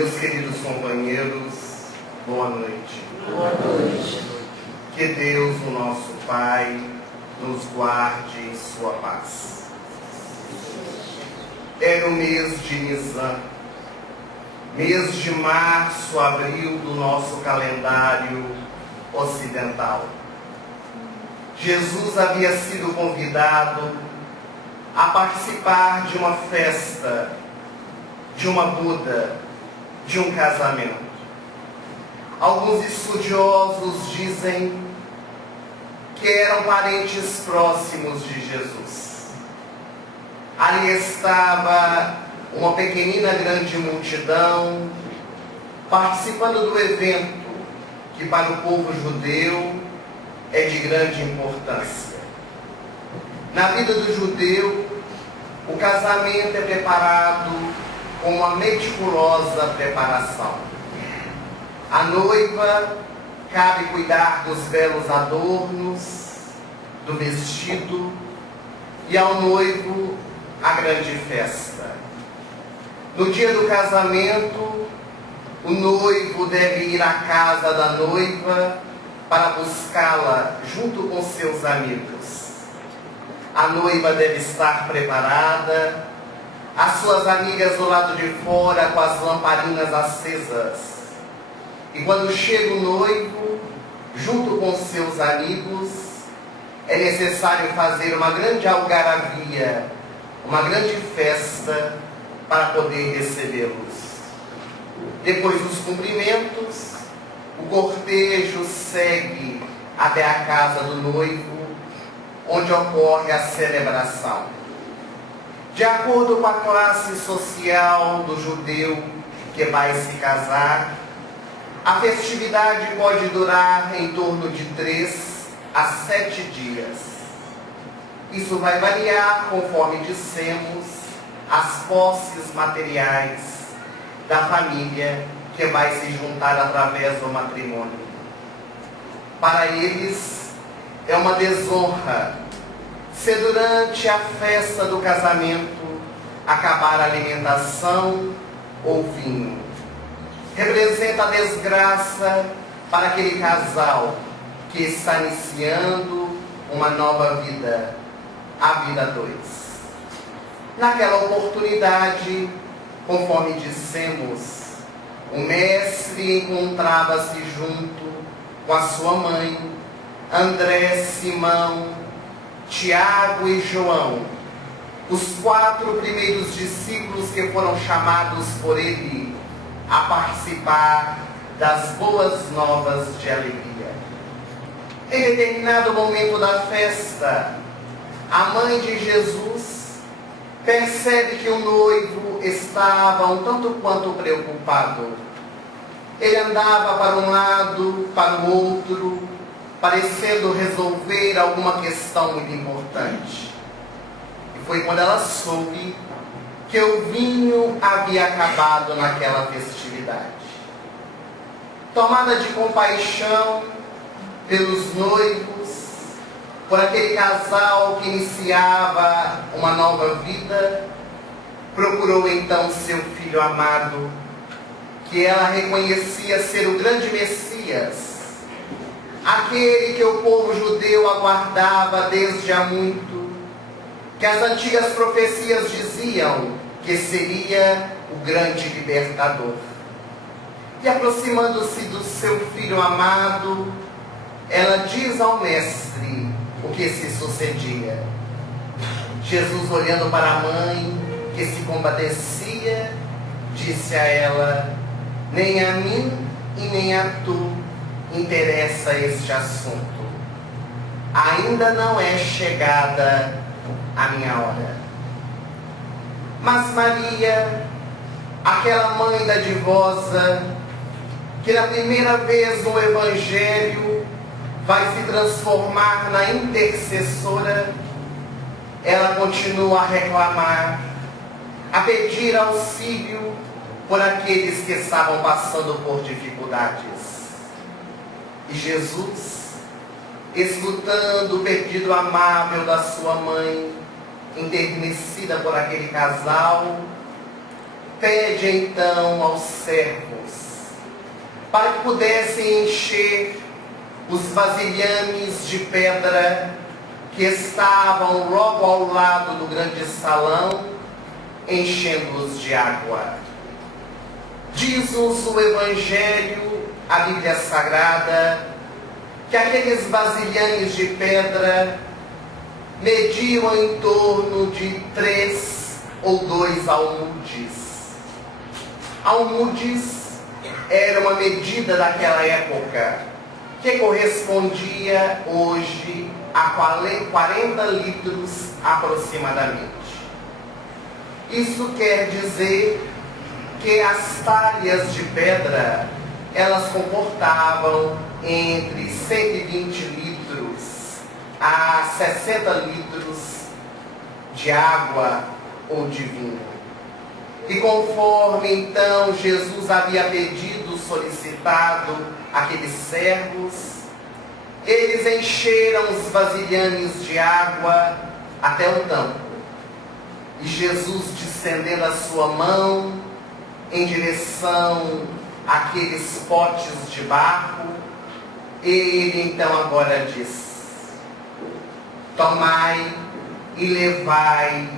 Meus queridos companheiros, boa noite. Boa noite. Que Deus, o nosso Pai, nos guarde em sua paz. É no mês de Nisan, mês de março, abril do nosso calendário ocidental. Jesus havia sido convidado a participar de uma festa, de uma boda, de um casamento. Alguns estudiosos dizem que eram parentes próximos de Jesus. Ali estava uma pequenina grande multidão participando do evento que para o povo judeu é de grande importância. Na vida do judeu, o casamento é preparado com uma meticulosa preparação. A noiva cabe cuidar dos belos adornos, do vestido, e ao noivo a grande festa. No dia do casamento, o noivo deve ir à casa da noiva para buscá-la junto com seus amigos. A noiva deve estar preparada, as suas amigas do lado de fora com as lamparinas acesas. E quando chega o noivo, junto com seus amigos, é necessário fazer uma grande algaravia, uma grande festa para poder recebê-los. Depois dos cumprimentos, o cortejo segue até a casa do noivo, onde ocorre a celebração. De acordo com a classe social do judeu que vai se casar, a festividade pode durar em torno de 3 a 7 dias. Isso vai variar, conforme dissemos, as posses materiais da família que vai se juntar através do matrimônio. Para eles, é uma desonra se durante a festa do casamento acabar a alimentação ou vinho. Representa a desgraça para aquele casal que está iniciando uma nova vida, a vida 2. Naquela oportunidade, conforme dissemos, o mestre encontrava-se junto com a sua mãe, André, Simão, Tiago e João, os 4 primeiros discípulos que foram chamados por ele a participar das boas novas de alegria. Em determinado momento da festa, a mãe de Jesus percebe que o noivo estava um tanto quanto preocupado. Ele andava para um lado, para o outro, parecendo resolver alguma questão muito importante. E foi quando ela soube que o vinho havia acabado naquela festividade. Tomada de compaixão pelos noivos, por aquele casal que iniciava uma nova vida, procurou então seu filho amado, que ela reconhecia ser o grande Messias, aquele que o povo judeu aguardava desde há muito, que as antigas profecias diziam que seria o grande libertador. E aproximando-se do seu filho amado, ela diz ao mestre o que se sucedia. Jesus, olhando para a mãe, que se compadecia, disse a ela: nem a mim e nem a tu interessa este assunto. Ainda não é chegada a minha hora. Mas Maria, aquela mãe dadivosa, que na primeira vez no Evangelho vai se transformar na intercessora, ela continua a reclamar, a pedir auxílio por aqueles que estavam passando por dificuldades. E Jesus, escutando o pedido amável da sua mãe, enternecida por aquele casal, pede então aos servos para que pudessem encher os vasilhames de pedra que estavam logo ao lado do grande salão, enchendo-os de água. Diz-nos o Evangelho, a Bíblia Sagrada, que aqueles vasilhames de pedra mediam em torno de 3 ou 2 almudes. Almudes era uma medida daquela época que correspondia hoje a 40 litros aproximadamente. Isso quer dizer que as talhas de pedra, elas comportavam entre 120 litros a 60 litros de água ou de vinho. E conforme então Jesus havia pedido, solicitado aqueles servos, eles encheram os vasilhames de água até o tampo. E Jesus, estendendo a sua mão em direção àqueles potes de barro, ele então agora diz: tomai e levai,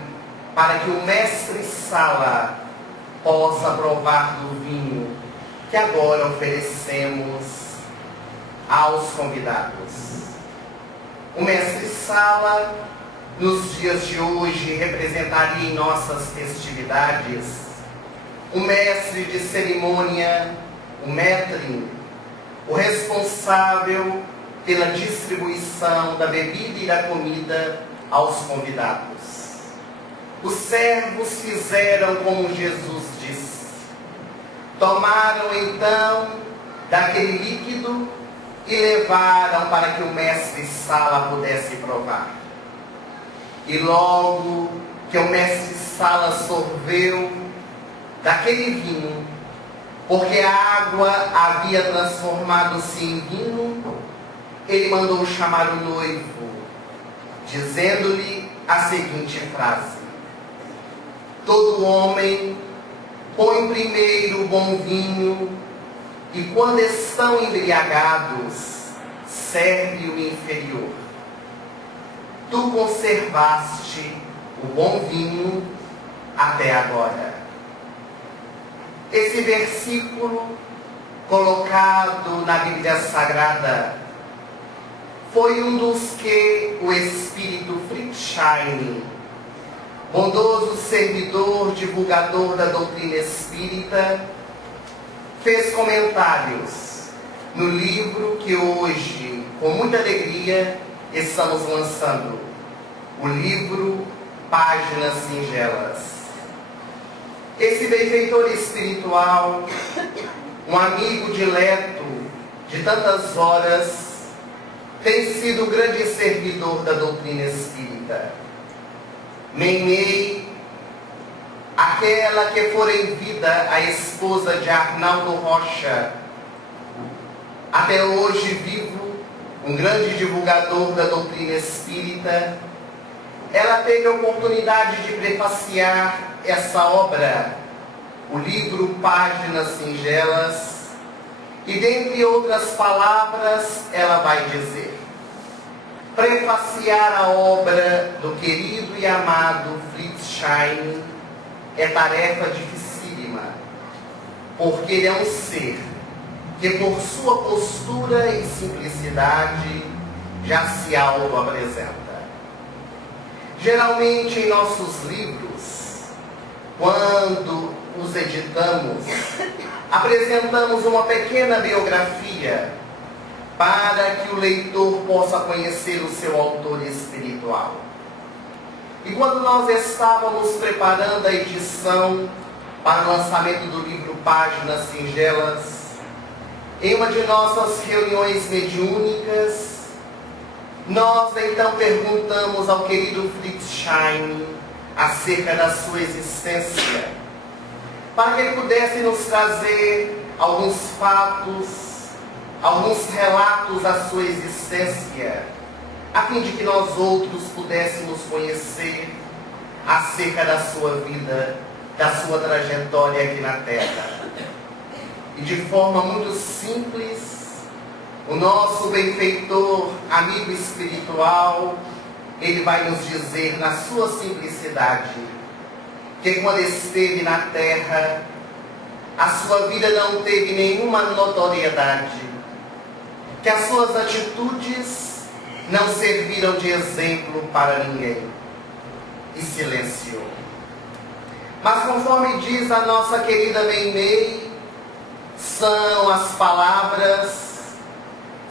para que o mestre-sala possa provar do vinho que agora oferecemos aos convidados. O mestre-sala, nos dias de hoje, representaria em nossas festividades o mestre de cerimônia, o maître, o responsável pela distribuição da bebida e da comida aos convidados. Os servos fizeram como Jesus disse. Tomaram então daquele líquido e levaram para que o mestre-sala pudesse provar. E logo que o mestre-sala sorveu daquele vinho, porque a água havia transformado-se em vinho, ele mandou chamar o noivo, dizendo-lhe a seguinte frase: todo homem põe primeiro o bom vinho, e quando estão embriagados, serve o inferior. Tu conservaste o bom vinho até agora. Esse versículo, colocado na Bíblia Sagrada, foi um dos que o espírito Fritzschein, bondoso servidor, divulgador da doutrina espírita, fez comentários no livro que hoje, com muita alegria, estamos lançando, o livro Páginas Singelas. Esse benfeitor espiritual, um amigo dileto de tantas horas, tem sido o grande servidor da doutrina espírita. Meimei, aquela que fora em vida a esposa de Arnaldo Rocha, até hoje vivo, um grande divulgador da doutrina espírita, ela teve a oportunidade de prefaciar essa obra, o livro Páginas Singelas, e dentre outras palavras ela vai dizer: prefaciar a obra do querido e amado Fritzschein é tarefa dificílima, porque ele é um ser que por sua postura e simplicidade já se auto-apresenta. Geralmente em nossos livros, quando os editamos, apresentamos uma pequena biografia para que o leitor possa conhecer o seu autor espiritual. E quando nós estávamos preparando a edição para o lançamento do livro Páginas Singelas, em uma de nossas reuniões mediúnicas, nós então perguntamos ao querido Fritzschein acerca da sua existência, para que ele pudesse nos trazer alguns fatos, alguns relatos da sua existência, a fim de que nós outros pudéssemos conhecer acerca da sua vida da sua trajetória aqui na Terra. E de forma muito simples, o nosso benfeitor, amigo espiritual, ele vai nos dizer na sua simplicidade, que quando esteve na Terra, a sua vida não teve nenhuma notoriedade, que as suas atitudes não serviram de exemplo para ninguém, e silenciou. Mas conforme diz a nossa querida Meimei, são as palavras,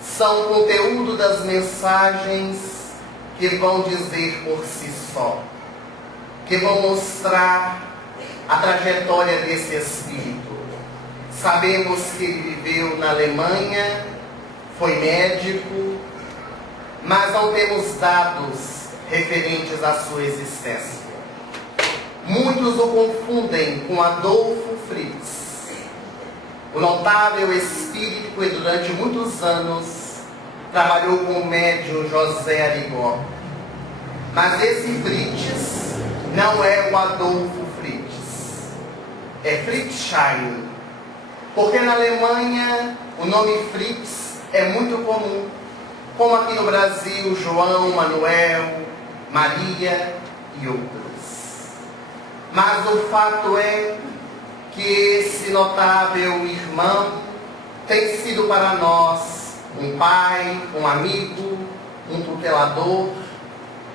são o conteúdo das mensagens que vão dizer por si só, que vão mostrar a trajetória desse espírito. Sabemos que ele viveu na Alemanha, foi médico, mas não temos dados referentes à sua existência. Muitos o confundem com Adolfo Fritz, o notável espírito que durante muitos anos trabalhou com o médium José Arigó. Mas esse Fritz não é o Adolfo Fritz, é Fritzschein, porque na Alemanha o nome Fritz é muito comum, como aqui no Brasil João, Manuel, Maria e outros. Mas o fato é que esse notável irmão tem sido para nós um pai, um amigo, um tutelador,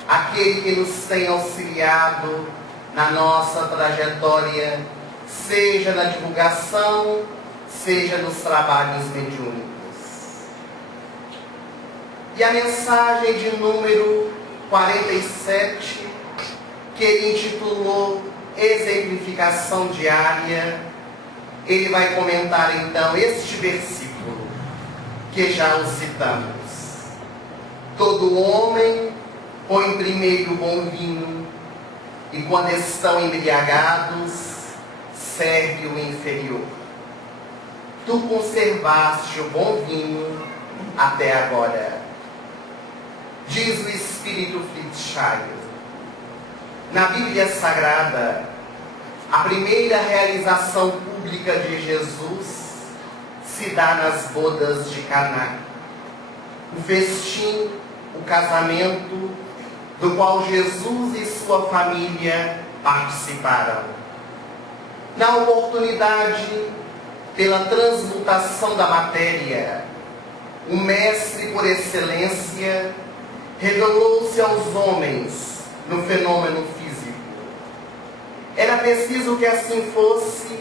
aquele que nos tem auxiliado na nossa trajetória, seja na divulgação, seja nos trabalhos mediúnicos. E a mensagem de número 47, que ele intitulou Exemplificação Diária, ele vai comentar então este versículo, que já o citamos. Todo homem põe primeiro o bom vinho, e quando estão embriagados, serve o inferior. Tu conservaste o bom vinho até agora. Diz o Espírito Fritzschein. Na Bíblia Sagrada, a primeira realização pública de Jesus se dá nas bodas de Caná. O festim, o casamento, do qual Jesus e sua família participaram. Na oportunidade, pela transmutação da matéria, o mestre por excelência revelou-se aos homens no fenômeno físico. Era preciso que assim fosse,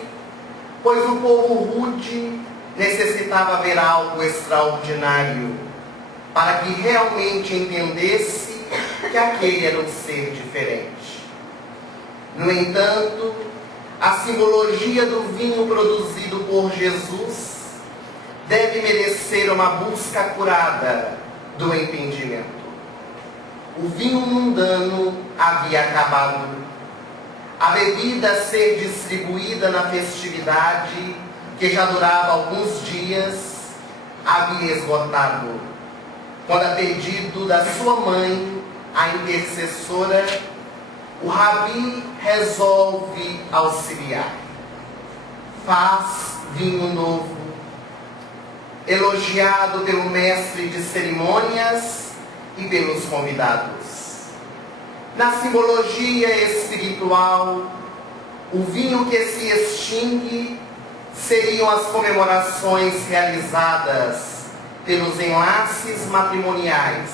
pois o povo rude necessitava ver algo extraordinário, para que realmente entendesse que aquele era um ser diferente. No entanto, a simbologia do vinho produzido por Jesus deve merecer uma busca curada do entendimento. O vinho mundano havia acabado. A bebida a ser distribuída na festividade, que já durava alguns dias, havia esgotado, quando a pedido da sua mãe, a intercessora, o Rabi resolve auxiliar. Faz vinho novo, elogiado pelo mestre de cerimônias e pelos convidados. Na simbologia espiritual, o vinho que se extingue seriam as comemorações realizadas pelos enlaces matrimoniais,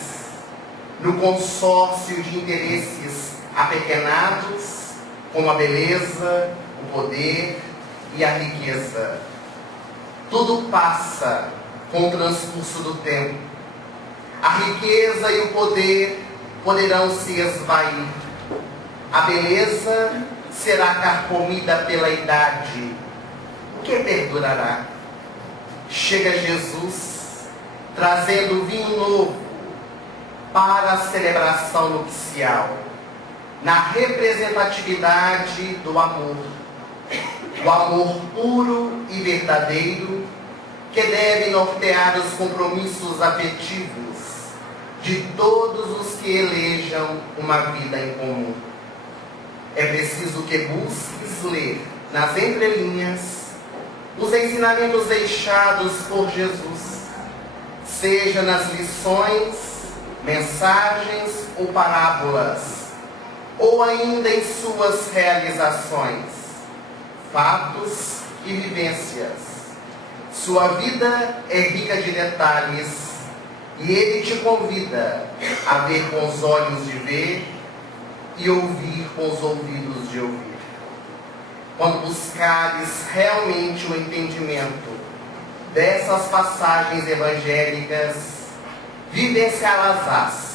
no consórcio de interesses apequenados, como a beleza, o poder e a riqueza. Tudo passa com o transcurso do tempo. A riqueza e o poder poderão se esvair. A beleza será carcomida pela idade. O que perdurará? Chega Jesus, trazendo vinho novo para a celebração nupcial, na representatividade do amor. O amor puro e verdadeiro, que deve nortear os compromissos afetivos de todos os que elejam uma vida em comum. É preciso que busques ler nas entrelinhas os ensinamentos deixados por Jesus, seja nas lições, mensagens ou parábolas, ou ainda em suas realizações, fatos e vivências. Sua vida é rica de detalhes e Ele te convida a ver com os olhos de ver e ouvir com os ouvidos de ouvir. Quando buscares realmente o entendimento dessas passagens evangélicas, vivenciá-las-ás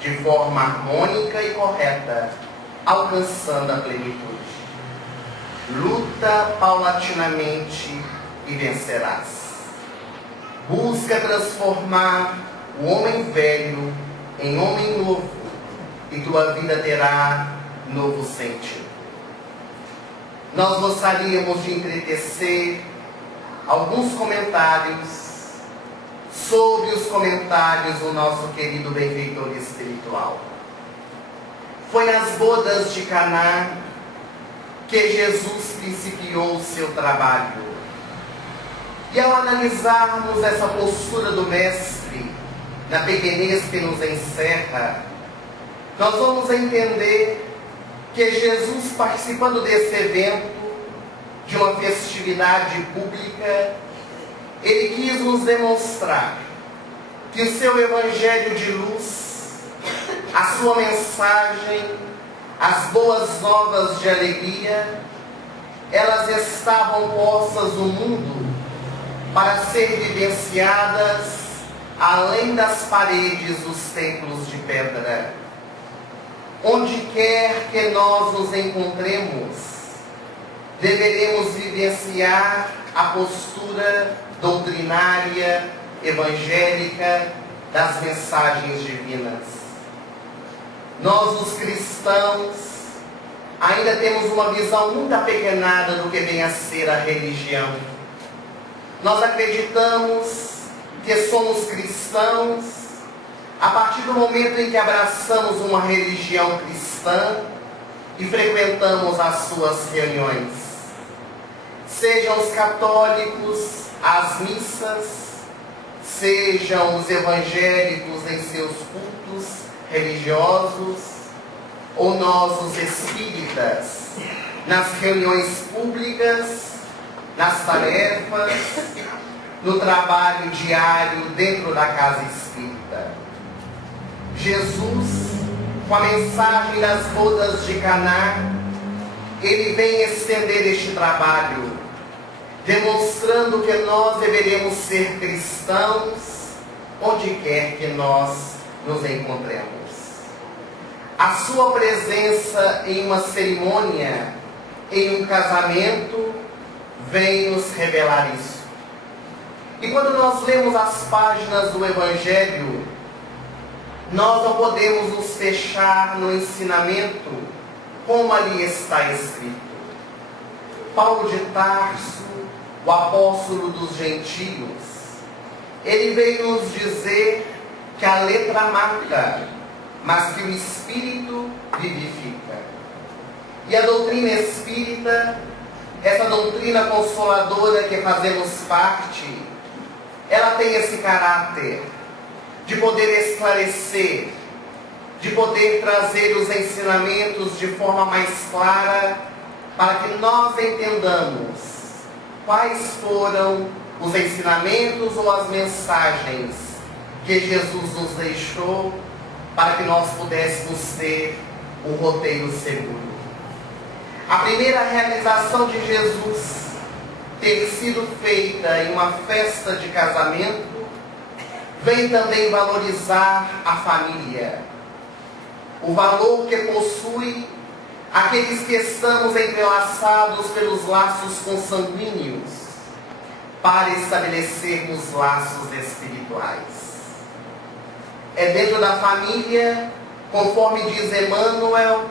de forma harmônica e correta, alcançando a plenitude. Luta paulatinamente e vencerás. Busca transformar o homem velho em homem novo, e tua vida terá novo sentido. Nós gostaríamos de enriquecer alguns comentários sobre os comentários do nosso querido benfeitor espiritual. Foi nas bodas de Caná que Jesus principiou o seu trabalho. E ao analisarmos essa postura do Mestre, na pequenez que nos encerra, nós vamos entender que Jesus, participando desse evento, de uma festividade pública, Ele quis nos demonstrar que o seu Evangelho de luz, a sua mensagem, as boas novas de alegria, elas estavam postas no mundo para ser vivenciadas além das paredes dos templos de pedra. Onde quer que nós nos encontremos, deveremos vivenciar a postura doutrinária, evangélica das mensagens divinas. Nós, os cristãos, ainda temos uma visão muito apequenada do que vem a ser a religião. Nós acreditamos que somos cristãos a partir do momento em que abraçamos uma religião cristã e frequentamos as suas reuniões. Sejam os católicos, as missas, sejam os evangélicos em seus cultos religiosos, ou nós, os espíritas, nas reuniões públicas, nas tarefas, no trabalho diário dentro da casa espírita. Jesus, com a mensagem das bodas de Caná, Ele vem estender este trabalho, demonstrando que nós deveremos ser cristãos onde quer que nós nos encontremos. A sua presença em uma cerimônia, em um casamento, vem nos revelar isso. E quando nós lemos as páginas do Evangelho, nós não podemos nos fechar no ensinamento como ali está escrito. Paulo de Tarso, o apóstolo dos gentios, ele veio nos dizer que a letra mata, mas que o Espírito vivifica. E a doutrina espírita, essa doutrina consoladora que fazemos parte, ela tem esse caráter de poder esclarecer, de poder trazer os ensinamentos de forma mais clara, para que nós entendamos quais foram os ensinamentos ou as mensagens que Jesus nos deixou, para que nós pudéssemos ter um roteiro seguro. A primeira realização de Jesus ter sido feita em uma festa de casamento, vem também valorizar a família. O valor que possui aqueles que estamos entrelaçados pelos laços consanguíneos, para estabelecermos laços espirituais. É dentro da família, conforme diz Emmanuel,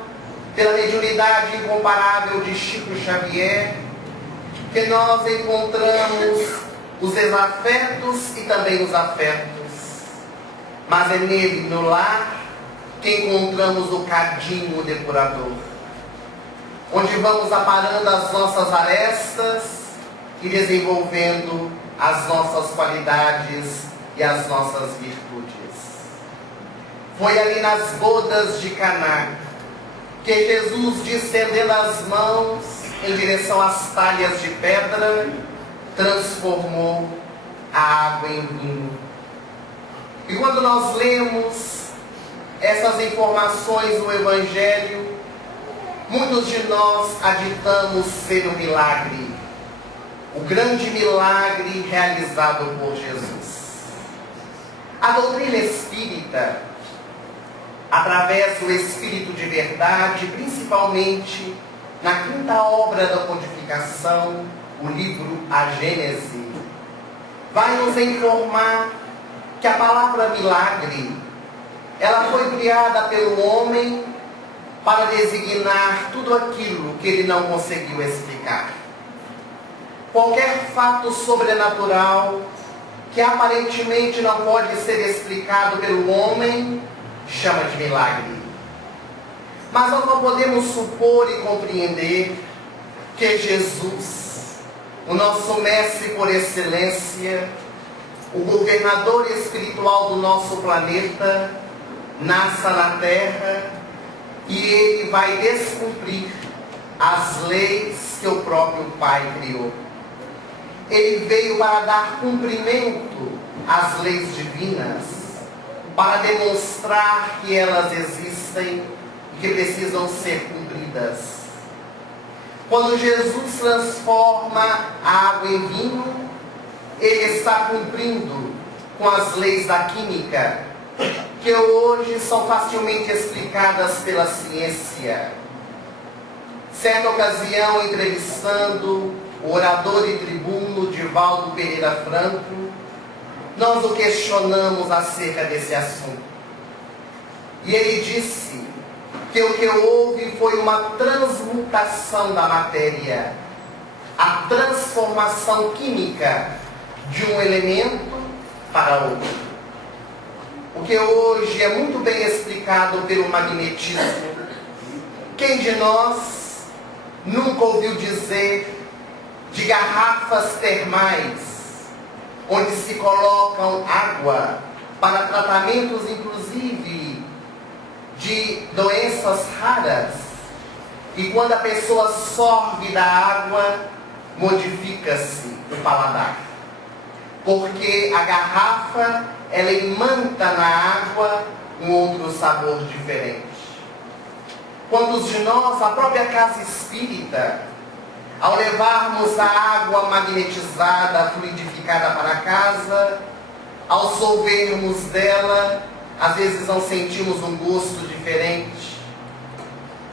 pela mediunidade incomparável de Chico Xavier, que nós encontramos os desafetos e também os afetos. Mas é nele, no lar, que encontramos o cadinho depurador. onde vamos aparando as nossas arestas e desenvolvendo as nossas qualidades e as nossas virtudes. Foi ali nas bodas de Caná que Jesus, estendendo as mãos em direção às talhas de pedra, transformou a água em vinho. E quando nós lemos essas informações no Evangelho, muitos de nós aditamos ser um milagre, o grande milagre realizado por Jesus. A doutrina espírita, através do Espírito de Verdade, principalmente na quinta obra da codificação, o livro A Gênese, vai nos informar que a palavra milagre, ela foi criada pelo homem para designar tudo aquilo que ele não conseguiu explicar. Qualquer fato sobrenatural que aparentemente não pode ser explicado pelo homem, chama de milagre. Mas nós não podemos supor e compreender que Jesus, o nosso mestre por excelência, o governador espiritual do nosso planeta, nasça na terra e ele vai descumprir as leis que o próprio Pai criou. Ele veio para dar cumprimento às leis divinas, para demonstrar que elas existem e que precisam ser cumpridas. Quando Jesus transforma a água em vinho, ele está cumprindo com as leis da química, que hoje são facilmente explicadas pela ciência. Certa ocasião, entrevistando o orador e tribuno Divaldo Pereira Franco, nós o questionamos acerca desse assunto. E ele disse que o que houve foi uma transmutação da matéria, a transformação química de um elemento para outro. O que hoje é muito bem explicado pelo magnetismo. Quem de nós nunca ouviu dizer de garrafas termais, onde se colocam água para tratamentos, inclusive, de doenças raras, e quando a pessoa sorve da água, modifica-se o paladar, porque a garrafa, ela imanta na água um outro sabor diferente. Quantos de nós, a própria casa espírita, ao levarmos a água magnetizada, fluidificada para casa, ao solvermos dela, às vezes não sentimos um gosto diferente,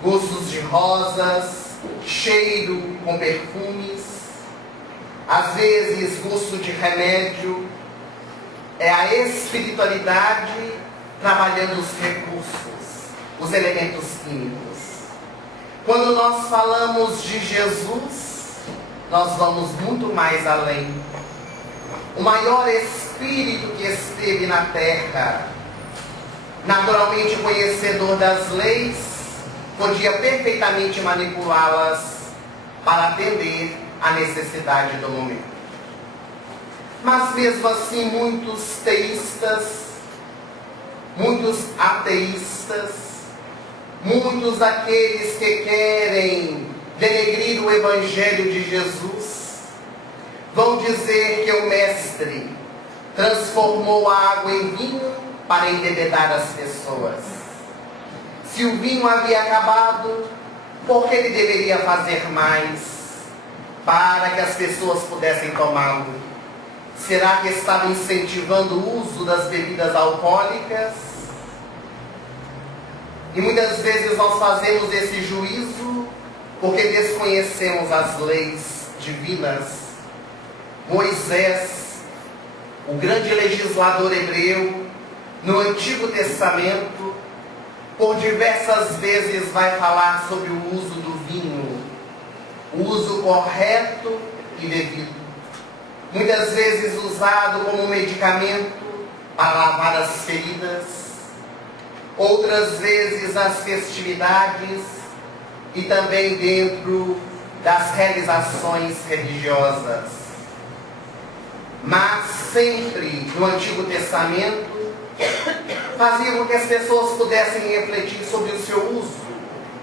gostos de rosas, cheiro com perfumes, às vezes gosto de remédio. É a espiritualidade trabalhando os recursos, os elementos químicos. Quando nós falamos de Jesus, nós vamos muito mais além. O maior espírito que esteve na terra, naturalmente conhecedor das leis, podia perfeitamente manipulá-las para atender à necessidade do momento. Mas mesmo assim, muitos teístas, muitos ateístas, muitos daqueles que querem denegrir o Evangelho de Jesus, vão dizer que o Mestre transformou a água em vinho para embebedar as pessoas. Se o vinho havia acabado, por que ele deveria fazer mais para que as pessoas pudessem tomá-lo? Será que estava incentivando o uso das bebidas alcoólicas? E muitas vezes nós fazemos esse juízo porque desconhecemos as leis divinas. Moisés, o grande legislador hebreu, no Antigo Testamento, por diversas vezes vai falar sobre o uso do vinho, o uso correto e devido. Muitas vezes usado como medicamento para lavar as feridas, outras vezes nas festividades e também dentro das realizações religiosas. Mas sempre no Antigo Testamento fazia com que as pessoas pudessem refletir sobre o seu uso,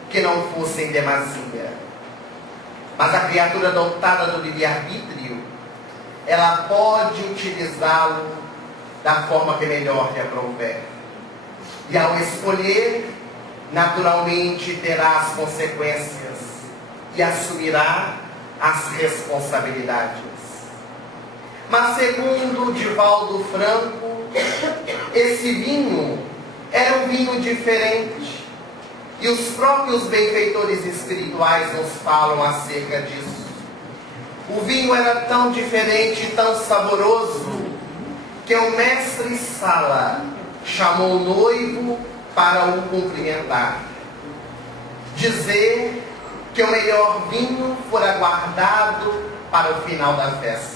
que não fosse em demasia. Mas a criatura dotada do livre-arbítrio, ela pode utilizá-lo da forma que melhor lhe aprouver. E ao escolher, naturalmente terá as consequências e assumirá as responsabilidades. Mas segundo Divaldo Franco, esse vinho era um vinho diferente. E os próprios benfeitores espirituais nos falam acerca disso. O vinho era tão diferente, tão saboroso, que o mestre Sala chamou o noivo para o cumprimentar. Dizer que o melhor vinho fora guardado para o final da festa.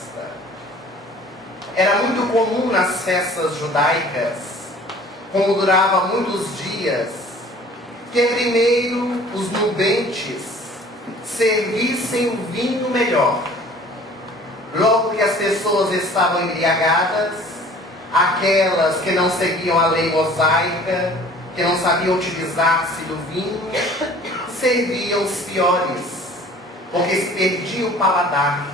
Era muito comum nas festas judaicas, como durava muitos dias, que primeiro os nubentes servissem o vinho melhor. Logo que as pessoas estavam embriagadas, aquelas que não seguiam a lei mosaica, que não sabiam utilizar-se do vinho, serviam os piores, porque se perdia o paladar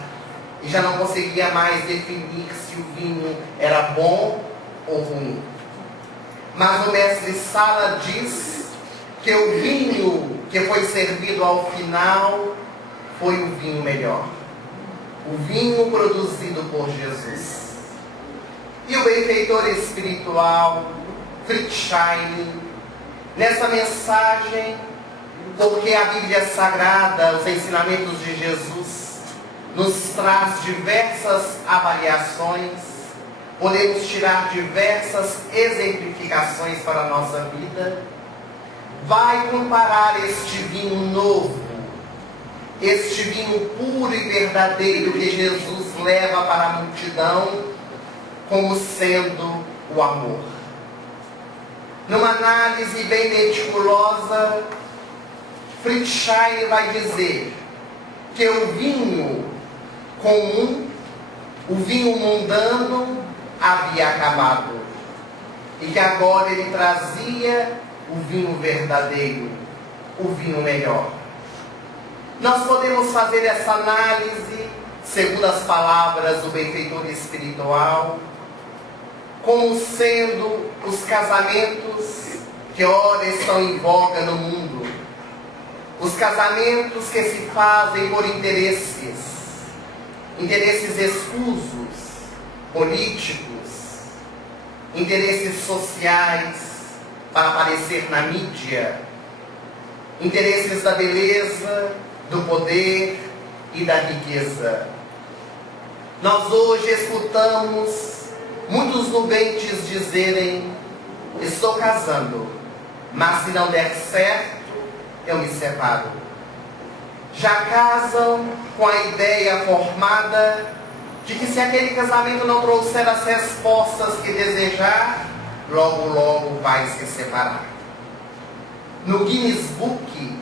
e já não conseguia mais definir se o vinho era bom ou ruim. Mas o mestre Sala diz que o vinho que foi servido ao final foi o vinho melhor. O vinho produzido por Jesus. E o benfeitor espiritual, Fritzschein, nessa mensagem, porque a Bíblia Sagrada, os ensinamentos de Jesus, nos traz diversas avaliações, podemos tirar diversas exemplificações para a nossa vida, vai comparar este vinho novo, este vinho puro e verdadeiro que Jesus leva para a multidão, como sendo o amor. Numa análise bem meticulosa, Fritzschein vai dizer que o vinho comum, o vinho mundano, havia acabado. E que agora ele trazia o vinho verdadeiro, o vinho melhor. Nós podemos fazer essa análise, segundo as palavras do benfeitor espiritual, como sendo os casamentos que ora estão em voga no mundo. Os casamentos que se fazem por interesses escusos, políticos, interesses sociais, para aparecer na mídia, interesses da beleza, do poder e da riqueza. Nós hoje escutamos muitos nubentes dizerem: estou casando, mas se não der certo, eu me separo. Já casam com a ideia formada de que se aquele casamento não trouxer as respostas que desejar, logo, logo vai se separar. No Guinness Book,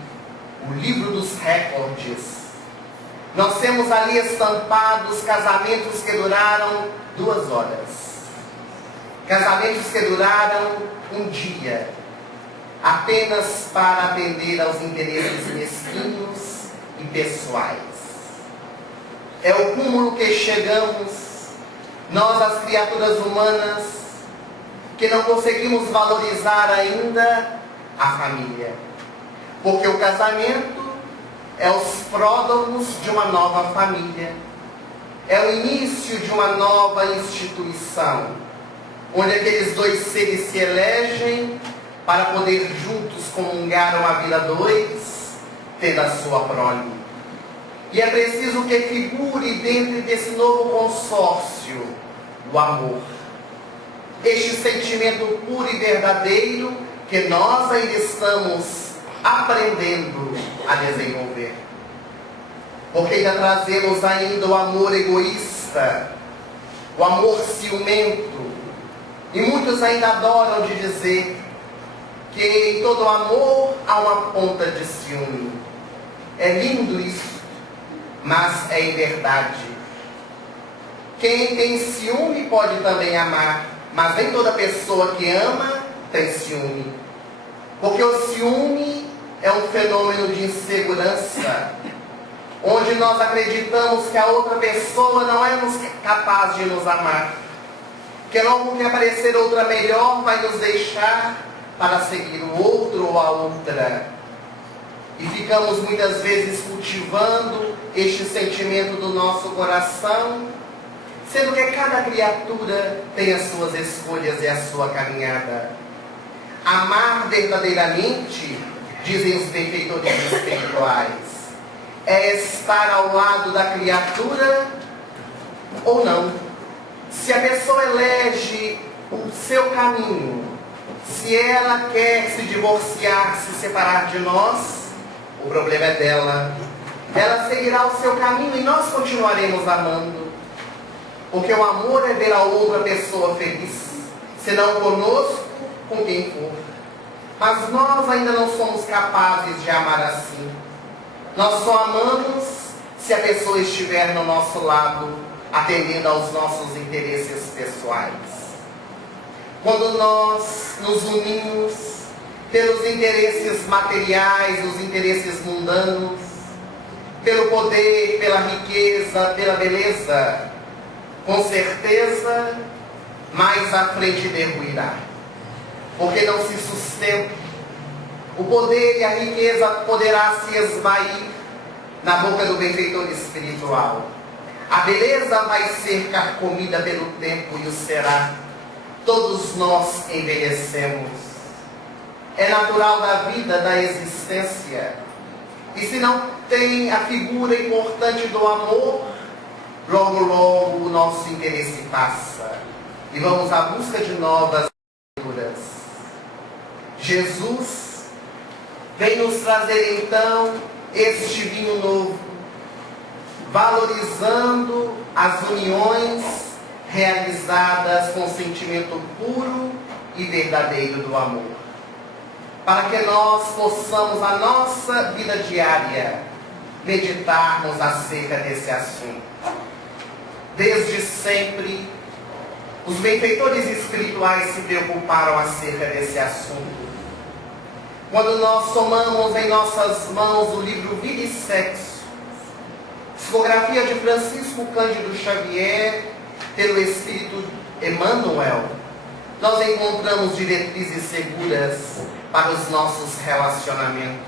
o livro dos recordes, nós temos ali estampados casamentos que duraram 2 horas. Casamentos que duraram um dia, apenas para atender aos interesses mesquinhos e pessoais. É o cúmulo que chegamos, nós as criaturas humanas, que não conseguimos valorizar ainda a família. Porque o casamento é os pródromos de uma nova família. É o início de uma nova instituição, onde aqueles 2 seres se elegem para poder juntos comungar uma vida 2, tendo a sua prole. E é preciso que figure dentro desse novo consórcio o amor. Este sentimento puro e verdadeiro que nós ainda estamos aprendendo a desenvolver. Porque ainda trazemos ainda o amor egoísta, o amor ciumento. E muitos ainda adoram de dizer que em todo amor há uma ponta de ciúme. É lindo isso, mas é em verdade. Quem tem ciúme pode também amar, mas nem toda pessoa que ama tem ciúme. Porque o ciúme é um fenômeno de insegurança, onde nós acreditamos que a outra pessoa não é capaz de nos amar. Que logo que aparecer outra melhor vai nos deixar para seguir o outro ou a outra. E ficamos muitas vezes cultivando este sentimento do nosso coração, sendo que cada criatura tem as suas escolhas e a sua caminhada. Amar verdadeiramente, dizem os benfeitores espirituais, é estar ao lado da criatura ou não. Se a pessoa elege o seu caminho, se ela quer se divorciar, se separar de nós, o problema é dela. Ela seguirá o seu caminho e nós continuaremos amando. Porque o amor é ver a outra pessoa feliz, se não conosco, com quem for. Mas nós ainda não somos capazes de amar assim. Nós só amamos se a pessoa estiver no nosso lado, atendendo aos nossos interesses pessoais. Quando nós nos unimos pelos interesses materiais, os interesses mundanos, pelo poder, pela riqueza, pela beleza, com certeza, mais à frente derruirá. Porque não se sustenta. O poder e a riqueza poderá se esvair na boca do benfeitor espiritual. A beleza vai ser carcomida pelo tempo e o será. Todos nós envelhecemos. É natural da vida, da existência. E se não tem a figura importante do amor, logo, logo o nosso interesse passa. E vamos à busca de novas figuras. Jesus vem nos trazer então este vinho novo, valorizando as uniões realizadas com sentimento puro e verdadeiro do amor. Para que nós possamos, a nossa vida diária, meditarmos acerca desse assunto. Desde sempre, os benfeitores espirituais se preocuparam acerca desse assunto. Quando nós tomamos em nossas mãos o livro Vida e Sexo, psicografia de Francisco Cândido Xavier, pelo Espírito Emmanuel, nós encontramos diretrizes seguras para os nossos relacionamentos.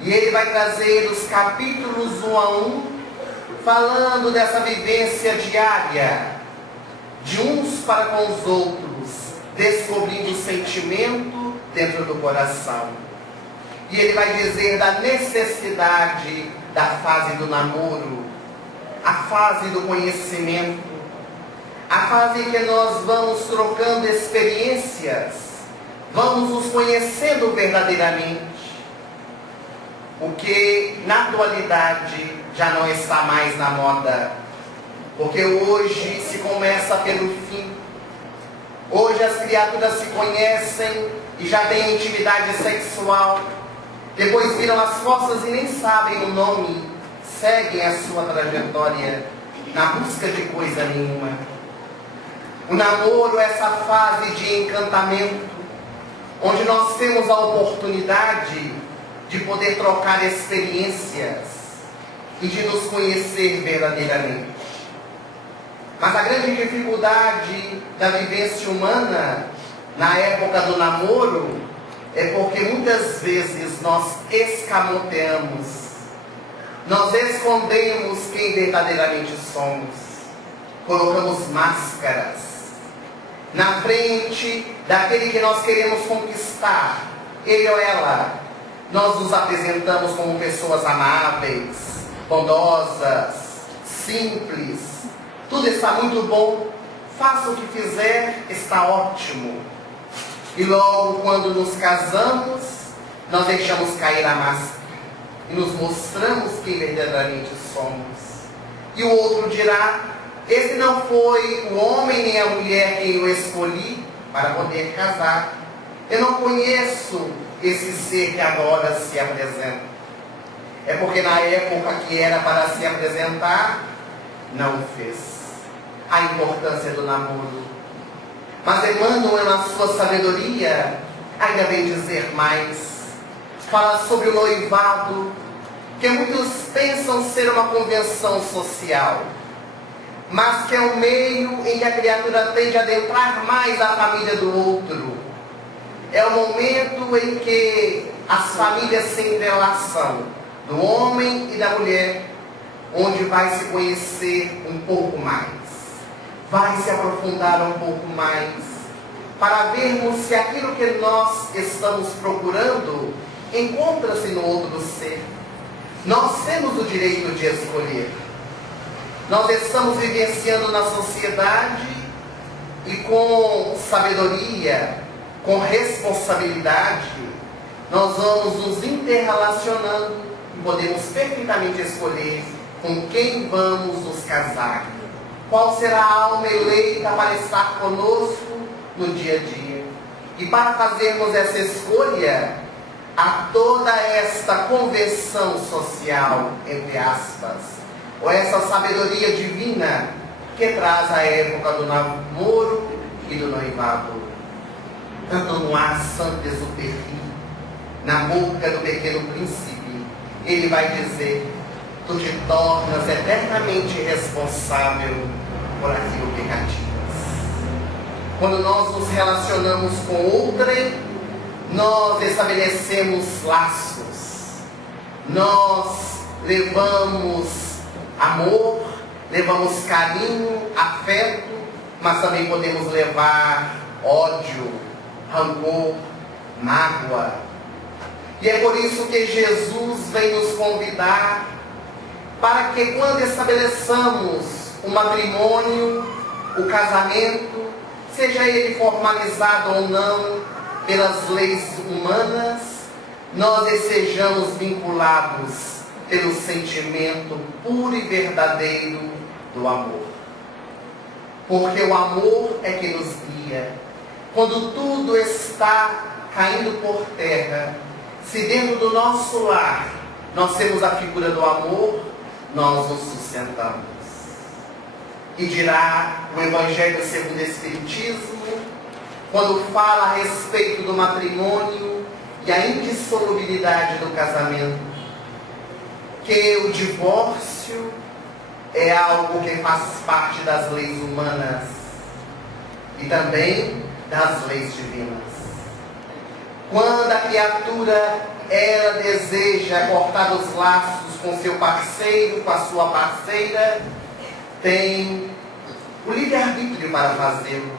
E ele vai trazer os capítulos 1 a 1, falando dessa vivência diária, de uns para com os outros, descobrindo o sentimento dentro do coração. E ele vai dizer da necessidade da fase do namoro, a fase do conhecimento, a fase em que nós vamos trocando experiências, vamos nos conhecendo verdadeiramente, o que na atualidade já não está mais na moda, porque hoje se começa pelo fim. Hoje as criaturas se conhecem e já têm intimidade sexual, depois viram as costas e nem sabem o nome, seguem a sua trajetória na busca de coisa nenhuma. O namoro é essa fase de encantamento, onde nós temos a oportunidade de poder trocar experiências e de nos conhecer verdadeiramente. Mas a grande dificuldade da vivência humana na época do namoro é porque muitas vezes nós escamoteamos, nós escondemos quem verdadeiramente somos, colocamos máscaras na frente daquele que nós queremos conquistar, ele ou ela. Nós nos apresentamos como pessoas amáveis, bondosas, simples. Tudo está muito bom, faça o que fizer, está ótimo. E logo quando nos casamos, nós deixamos cair a máscara e nos mostramos quem verdadeiramente somos. E o outro dirá: esse não foi o homem nem a mulher quem eu escolhi para poder casar. Eu não conheço esse ser que agora se apresenta. É porque na época que era para se apresentar, não fez. A importância do namoro. Mas Emmanuel, na sua sabedoria, ainda vem dizer mais. Fala sobre o noivado, que muitos pensam ser uma convenção social, mas que é o meio em que a criatura tende a adentrar mais a família do outro. É o momento em que as famílias se entrelaçam, do homem e da mulher, onde vai se conhecer um pouco mais, vai se aprofundar um pouco mais, para vermos se aquilo que nós estamos procurando encontra-se no outro ser. Nós temos o direito de escolher. Nós estamos vivenciando na sociedade e com sabedoria, com responsabilidade, nós vamos nos interrelacionando e podemos perfeitamente escolher com quem vamos nos casar. Qual será a alma eleita para estar conosco no dia a dia. E para fazermos essa escolha, há toda esta convenção social, entre aspas, ou essa sabedoria divina que traz a época do namoro e do noivado. Tanto no ar Saint-Exupéry, na boca do Pequeno Príncipe, ele vai dizer: tu te tornas eternamente responsável por aquilo que cativas. Quando nós nos relacionamos com outrem, nós estabelecemos laços, nós levamos amor, levamos carinho, afeto, mas também podemos levar ódio, rancor, mágoa. E é por isso que Jesus vem nos convidar para que quando estabeleçamos o matrimônio, o casamento, seja ele formalizado ou não pelas leis humanas, nós estejamos vinculados pelo sentimento puro e verdadeiro do amor. Porque o amor é que nos guia. Quando tudo está caindo por terra, se dentro do nosso lar nós temos a figura do amor, nós nos sustentamos. E dirá o Evangelho segundo o Espiritismo, quando fala a respeito do matrimônio e a indissolubilidade do casamento, que o divórcio é algo que faz parte das leis humanas e também das leis divinas. Quando a criatura, ela deseja cortar os laços com seu parceiro, com a sua parceira, tem o livre-arbítrio para fazê-lo.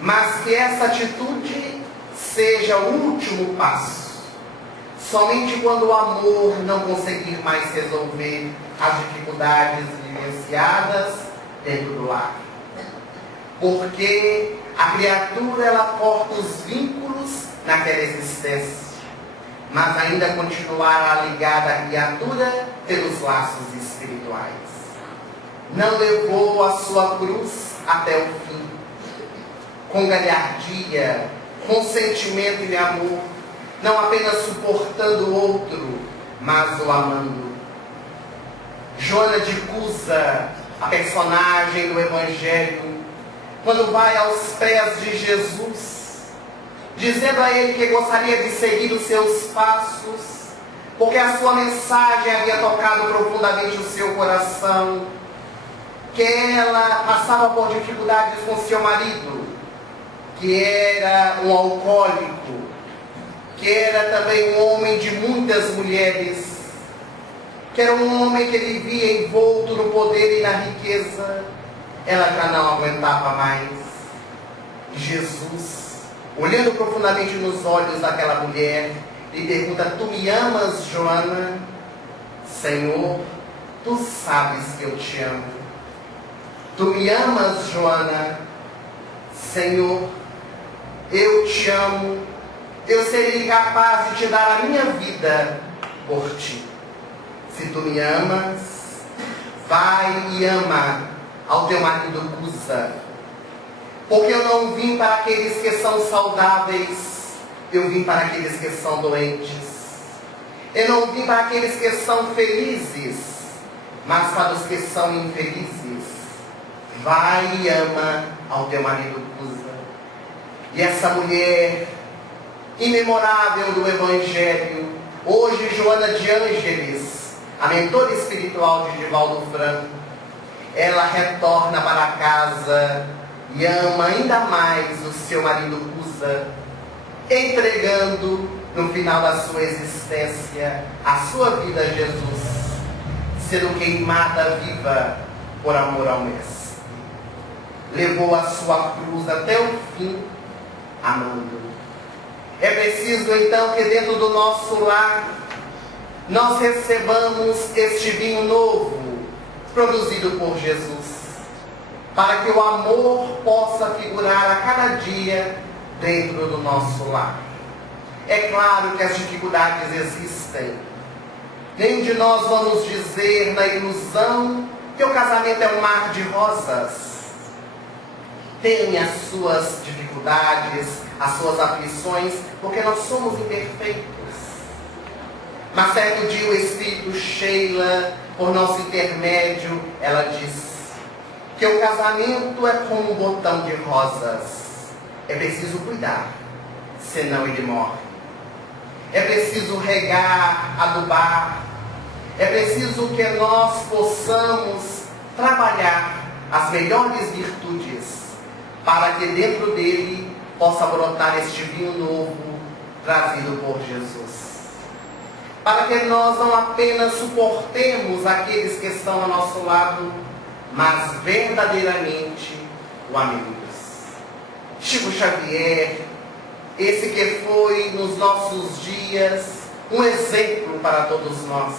Mas que essa atitude seja o último passo. Somente quando o amor não conseguir mais resolver as dificuldades vivenciadas dentro do lar. Porque a criatura, ela corta os vínculos naquela existência, mas ainda continuará ligada à criatura pelos laços espirituais. Não levou a sua cruz até o fim, com galhardia, com sentimento de amor, não apenas suportando o outro, mas o amando. Joana de Cusa, a personagem do Evangelho, quando vai aos pés de Jesus, dizendo a ele que gostaria de seguir os seus passos, porque a sua mensagem havia tocado profundamente o seu coração, que ela passava por dificuldades com seu marido, que era um alcoólico, que era também um homem de muitas mulheres, que era um homem que vivia envolto no poder e na riqueza. Ela já não aguentava mais. Jesus, olhando profundamente nos olhos daquela mulher, lhe pergunta: tu me amas, Joana? Senhor, tu sabes que eu te amo. Tu me amas, Joana? Senhor, eu te amo. Eu seria capaz de te dar a minha vida por ti. Se tu me amas, vai e ama ao teu marido Cusa. Porque eu não vim para aqueles que são saudáveis, eu vim para aqueles que são doentes. Eu não vim para aqueles que são felizes, mas para os que são infelizes. Vai e ama ao teu marido Cusa. E essa mulher imemorável do Evangelho, hoje Joana de Ângeles, a mentora espiritual de Divaldo Franco, ela retorna para casa e ama ainda mais o seu marido Cusa, entregando no final da sua existência a sua vida a Jesus, sendo queimada viva por amor ao Mestre. Levou a sua cruz até o fim, amando. É preciso então que dentro do nosso lar nós recebamos este vinho novo, produzido por Jesus, para que o amor possa figurar a cada dia dentro do nosso lar. É claro que as dificuldades existem. Nenhum de nós vamos dizer na ilusão que o casamento é um mar de rosas. Tem as suas dificuldades, as suas aflições, porque nós somos imperfeitos. Mas certo dia o Espírito Sheila, por nosso intermédio, ela diz que o casamento é como um botão de rosas. É preciso cuidar, senão ele morre. É preciso regar, adubar. É preciso que nós possamos trabalhar as melhores virtudes para que dentro dele possa brotar este vinho novo trazido por Jesus. Para que nós não apenas suportemos aqueles que estão ao nosso lado, mas verdadeiramente o amemos. Chico Xavier, esse que foi nos nossos dias um exemplo para todos nós,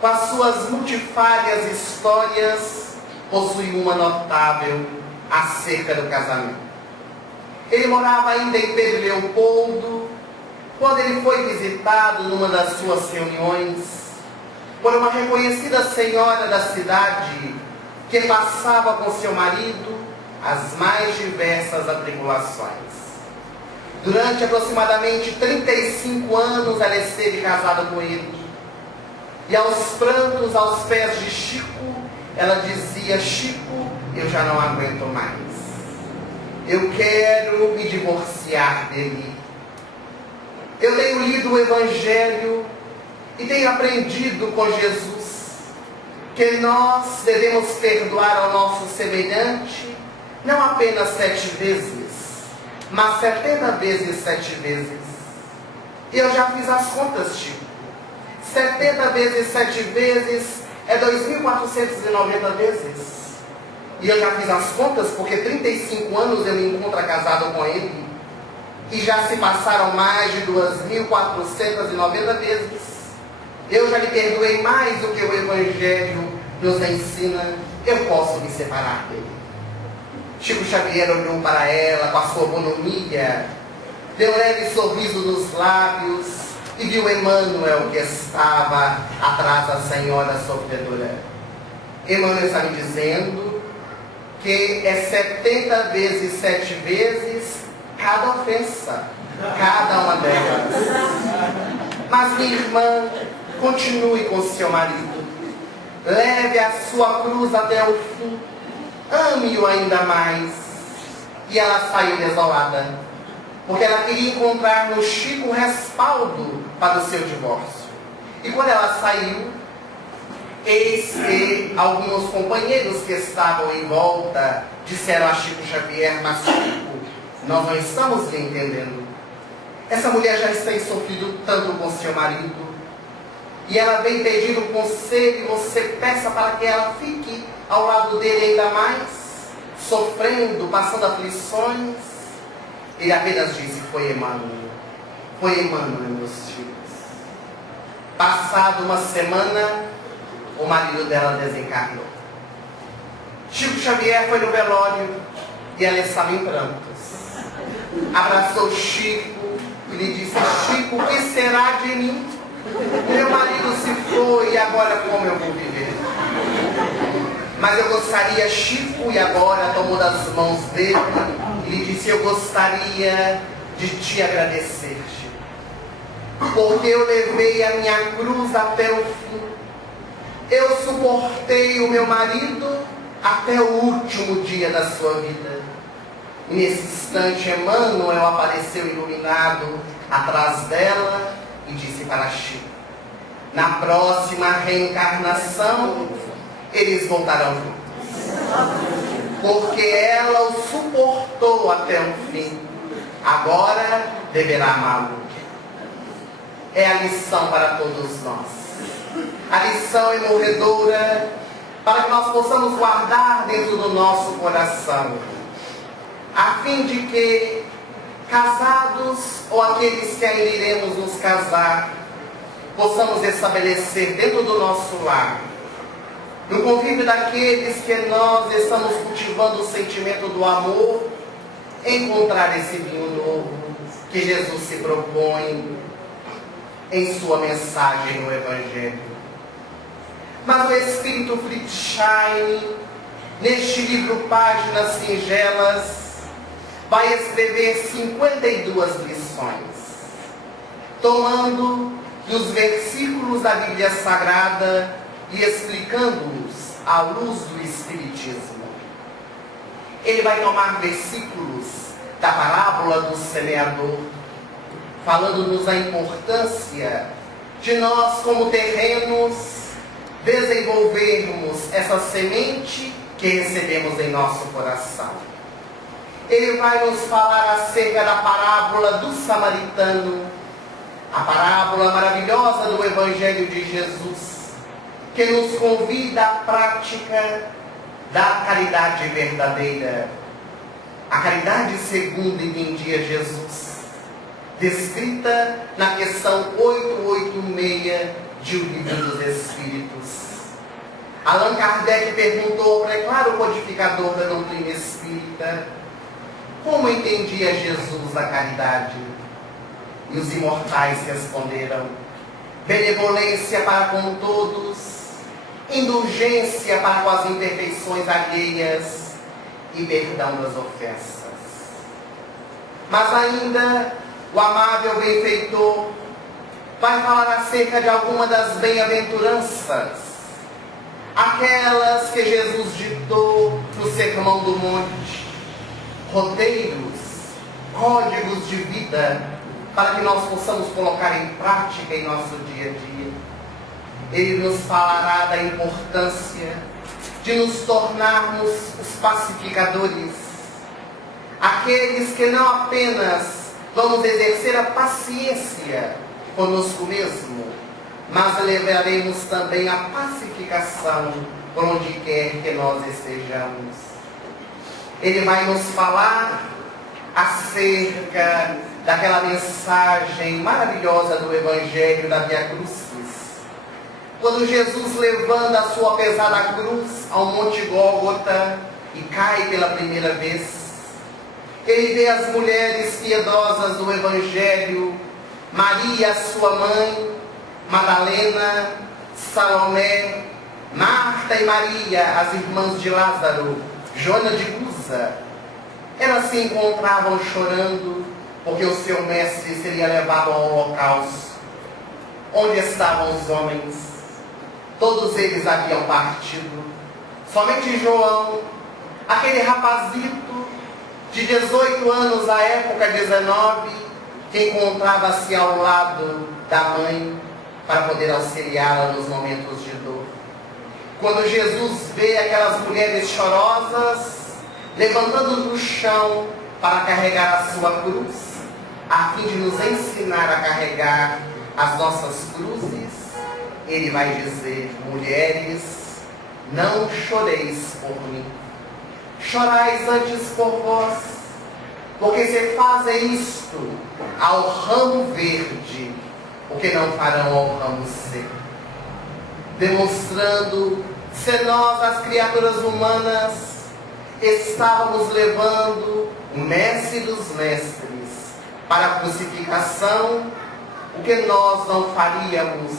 com as suas multifárias histórias, possui uma notável acerca do casamento. Ele morava ainda em Pedro Leopoldo, quando ele foi visitado numa das suas reuniões por uma reconhecida senhora da cidade que passava com seu marido as mais diversas atribulações. Durante aproximadamente 35 anos ela esteve casada com ele. E aos prantos, aos pés de Chico, ela dizia: Chico, eu já não aguento mais. Eu quero me divorciar dele. Eu tenho lido o Evangelho e tenho aprendido com Jesus que nós devemos perdoar ao nosso semelhante não apenas 7 vezes, mas 70 vezes 7 vezes. E eu já fiz as contas, Chico. 70 vezes 7 vezes é 2.490 vezes. E eu já fiz as contas porque 35 anos eu me encontro casado com ele. E já se passaram mais de 2.490 vezes. Eu já lhe perdoei mais do que o Evangelho nos ensina. Eu posso me separar dele. Chico Xavier olhou para ela com a sua bonomia, deu um leve sorriso nos lábios e viu Emmanuel que estava atrás da senhora sofredora. Emmanuel está me dizendo que é 70 vezes 7 vezes cada ofensa, cada uma delas. Mas minha irmã, continue com seu marido, leve a sua cruz até o fim, ame-o ainda mais. E ela saiu desolada, porque ela queria encontrar no Chico respaldo para o seu divórcio. E quando ela saiu, eis que alguns companheiros que estavam em volta disseram a Chico Xavier: mas Chico, nós não estamos lhe entendendo. Essa mulher já está sofrido tanto com seu marido, e ela vem pedindo conselho, e você peça para que ela fique ao lado dele ainda mais, sofrendo, passando aflições. Ele apenas disse: foi Emmanuel, meus filhos. Passado uma semana, o marido dela desencarnou. Chico Xavier foi no velório e ela estava em prantos. Abraçou Chico e lhe disse: Chico, o que será de mim? Meu marido se foi e agora como eu vou viver? Mas eu gostaria, Chico, e agora tomou das mãos dele e lhe disse: eu gostaria de te agradecer, Chico. porque eu levei a minha cruz até o fim. Eu suportei o meu marido até o último dia da sua vida. E nesse instante, Emmanuel apareceu iluminado atrás dela e disse para Chico: na próxima reencarnação, eles voltarão juntos. Porque ela o suportou até o fim. Agora deverá amá-lo. É a lição para todos nós. A lição é morredora para que nós possamos guardar dentro do nosso coração, a fim de que, casados ou aqueles que ainda iremos nos casar, possamos estabelecer dentro do nosso lar, no convívio daqueles que nós estamos cultivando o sentimento do amor, encontrar esse vinho novo que Jesus se propõe em sua mensagem no Evangelho. Mas o Espírito Friedstein, neste livro Páginas Singelas, vai escrever 52 lições, tomando dos versículos da Bíblia Sagrada e explicando-os à luz do Espiritismo. Ele vai tomar versículos da parábola do semeador, falando-nos a importância de nós, como terrenos, desenvolvermos essa semente que recebemos em nosso coração. Ele vai nos falar acerca da parábola do samaritano, a parábola maravilhosa do Evangelho de Jesus, que nos convida à prática da caridade verdadeira, a caridade segundo entendia Jesus, descrita na questão 886 de O Livro dos Espíritos. Allan Kardec perguntou ao preclaro codificador da doutrina espírita como entendia Jesus a caridade. E os imortais responderam: benevolência para com todos, indulgência para com as imperfeições alheias e perdão das ofensas. Mas ainda o amável benfeitor vai falar acerca de alguma das bem-aventuranças, aquelas que Jesus ditou no Sermão do Monte, roteiros, códigos de vida, para que nós possamos colocar em prática em nosso dia a dia. Ele nos falará da importância de nos tornarmos os pacificadores, aqueles que não apenas vamos exercer a paciência conosco mesmo, mas levaremos também a pacificação por onde quer que nós estejamos. Ele vai nos falar acerca daquela mensagem maravilhosa do Evangelho da Via Crucis, quando Jesus levanta a sua pesada cruz ao Monte Gólgota e cai pela primeira vez. Ele vê as mulheres piedosas do Evangelho, Maria, sua mãe, Madalena, Salomé, Marta e Maria, as irmãs de Lázaro, Joana de Cusa. Elas se encontravam chorando porque o seu mestre seria levado ao holocausto. Onde estavam os homens? Todos eles haviam partido. Somente João, aquele rapazito de 18 anos, à época 19, que encontrava-se ao lado da mãe para poder auxiliá-la nos momentos de dor. Quando Jesus vê aquelas mulheres chorosas, levantando do chão para carregar a sua cruz, a fim de nos ensinar a carregar as nossas cruzes, ele vai dizer: mulheres, não choreis por mim, chorais antes por vós, porque se fazem isto ao ramo verde, o que não farão ao ramo seco. Demonstrando se nós, as criaturas humanas, estávamos levando o mestre dos mestres para a crucificação, o que nós não faríamos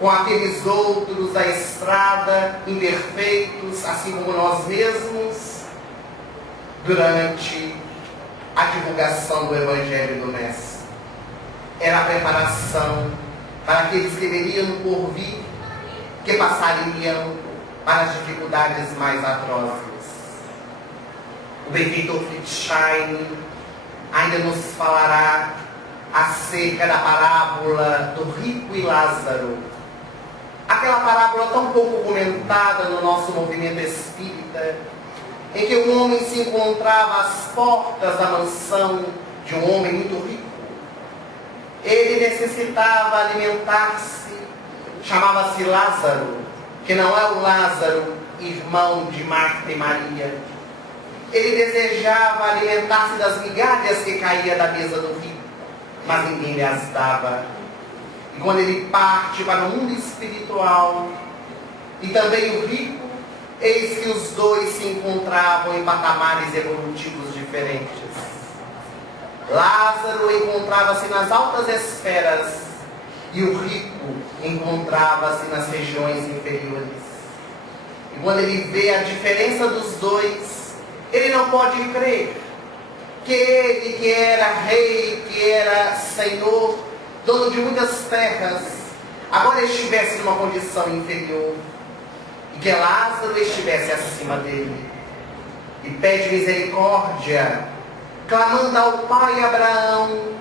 com aqueles outros da estrada, imperfeitos, assim como nós mesmos, durante a divulgação do Evangelho do Mestre. era a preparação para aqueles que viriam por vir, que passariam para as dificuldades mais atrozes. O benfeitor Fritzschein ainda nos falará acerca da parábola do rico e Lázaro. Aquela parábola tão pouco comentada no nosso movimento espírita, em que um homem se encontrava às portas da mansão de um homem muito rico. Ele necessitava alimentar-se, chamava-se Lázaro, que não é o Lázaro, irmão de Marta e Maria. Ele desejava alimentar-se das migalhas que caía da mesa do rico, mas ninguém lhe as dava. E quando ele parte para o mundo espiritual, e também o rico, eis que os dois se encontravam em patamares evolutivos diferentes. Lázaro encontrava-se nas altas esferas e o rico encontrava-se nas regiões inferiores. E quando ele vê a diferença dos dois, ele não pode crer que ele, que era rei, que era senhor, dono de muitas terras, agora estivesse numa condição inferior e que Lázaro estivesse acima dele. E pede misericórdia, clamando ao pai Abraão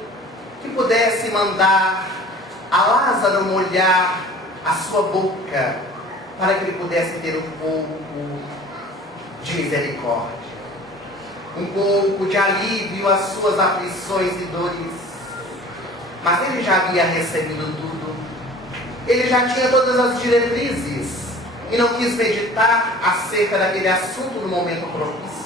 que pudesse mandar a Lázaro molhar a sua boca para que ele pudesse ter um pouco de misericórdia, um pouco de alívio às suas aflições e dores. Mas ele já havia recebido tudo, ele já tinha todas as diretrizes e não quis meditar acerca daquele assunto no momento propício.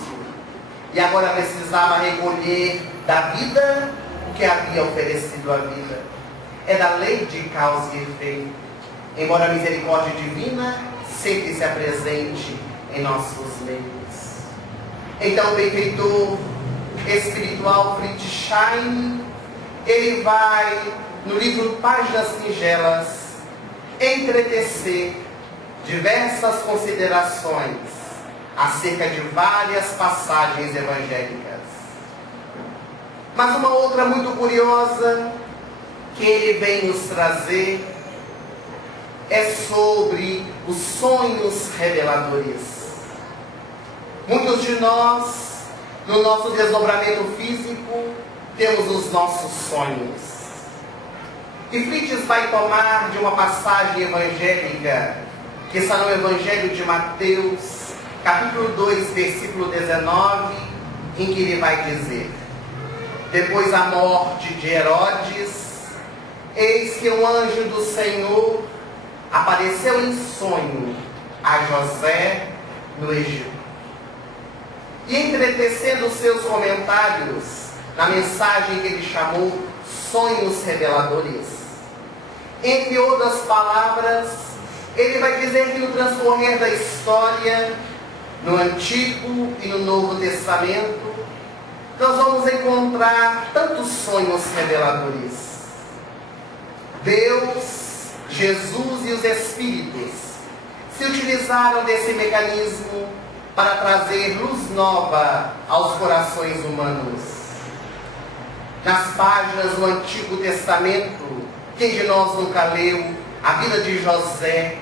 E agora precisava recolher da vida o que havia oferecido à vida. É da lei de causa e efeito. Embora a misericórdia divina sempre se apresente em nossos meios. Então o benfeitor espiritual Fritzschein, ele vai, no livro Páginas Singelas, entretecer diversas considerações acerca de várias passagens evangélicas. Mas uma outra muito curiosa que ele vem nos trazer é sobre os sonhos reveladores. Muitos de nós, no nosso desdobramento físico, temos os nossos sonhos. E Fritz vai tomar de uma passagem evangélica que está no Evangelho de Mateus, capítulo 2, versículo 19, em que ele vai dizer: depois da morte de Herodes, eis que um anjo do Senhor apareceu em sonho a José no Egito. E entretecendo seus comentários na mensagem que ele chamou sonhos reveladores, entre outras palavras, ele vai dizer que no transcorrer da história, no Antigo e no Novo Testamento, nós vamos encontrar tantos sonhos reveladores. Deus, Jesus e os Espíritos se utilizaram desse mecanismo para trazer luz nova aos corações humanos. Nas páginas do Antigo Testamento, quem de nós nunca leu a vida de José,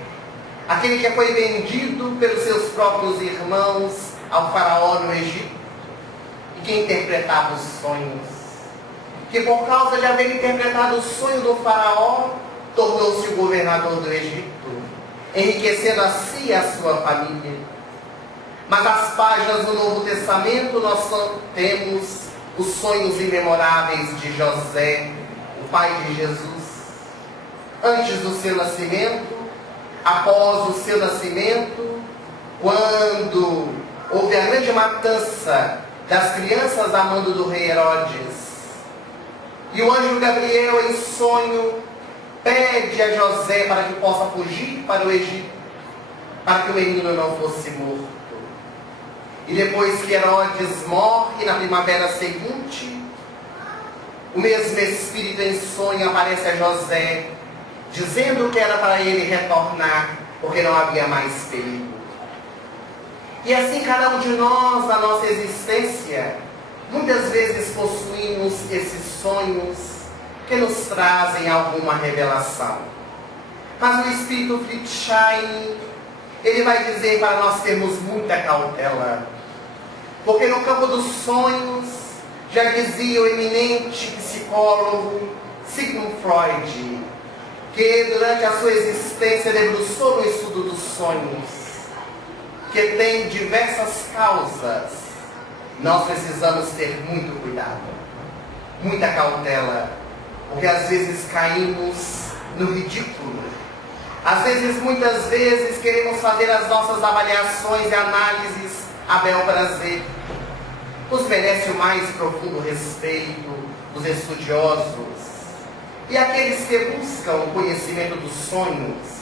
aquele que foi vendido pelos seus próprios irmãos ao faraó no Egito, e que interpretava os sonhos, que por causa de haver interpretado o sonho do faraó, tornou-se o governador do Egito, enriquecendo a si e a sua família. Mas nas páginas do Novo Testamento nós temos os sonhos imemoráveis de José, o pai de Jesus, antes do seu nascimento, após o seu nascimento, quando houve a grande matança das crianças a mando do rei Herodes. E o anjo Gabriel, em sonho, pede a José para que possa fugir para o Egito, para que o menino não fosse morto. E depois que Herodes morre, na primavera seguinte, o mesmo Espírito em sonho aparece a José, dizendo que era para ele retornar, porque não havia mais perigo. E assim cada um de nós, na nossa existência, muitas vezes possuímos esses sonhos que nos trazem alguma revelação. Mas o Espírito Friedstein, ele vai dizer para nós termos muita cautela. Porque no campo dos sonhos, já dizia o eminente psicólogo Sigmund Freud, que durante a sua existência debruçou no estudo dos sonhos, que tem diversas causas. Nós precisamos ter muito cuidado, muita cautela, porque às vezes caímos no ridículo. Às vezes, muitas vezes, queremos fazer as nossas avaliações e análises a bel prazer. Nos merece o mais profundo respeito os estudiosos e aqueles que buscam o conhecimento dos sonhos.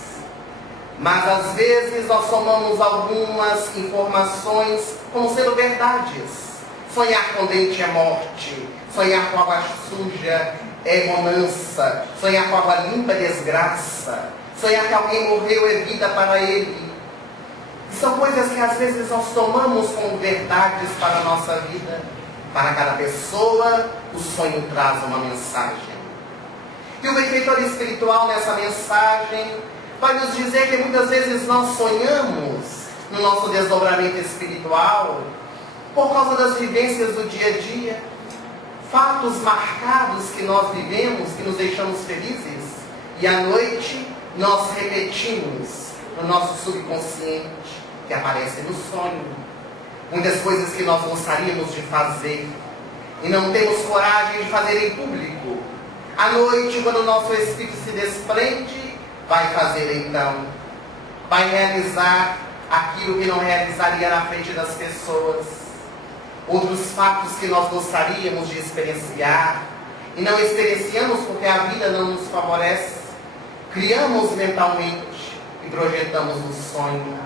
Mas às vezes nós tomamos algumas informações como sendo verdades. Sonhar com dente é morte, sonhar com água suja é bonança, sonhar com água limpa é desgraça, sonhar que alguém morreu é vida para ele. São coisas que às vezes nós tomamos como verdades para a nossa vida. Para cada pessoa, o sonho traz uma mensagem. E o benfeitor espiritual nessa mensagem vai nos dizer que muitas vezes nós sonhamos no nosso desdobramento espiritual por causa das vivências do dia a dia, fatos marcados que nós vivemos, que nos deixamos felizes, e à noite nós repetimos no nosso subconsciente, que aparece no sonho, muitas coisas que nós gostaríamos de fazer e não temos coragem de fazer em público. À noite, quando o nosso espírito se desprende, vai fazer então, vai realizar aquilo que não realizaria na frente das pessoas. Outros fatos que nós gostaríamos de experienciar e não experienciamos porque a vida não nos favorece, criamos mentalmente e projetamos no sonho.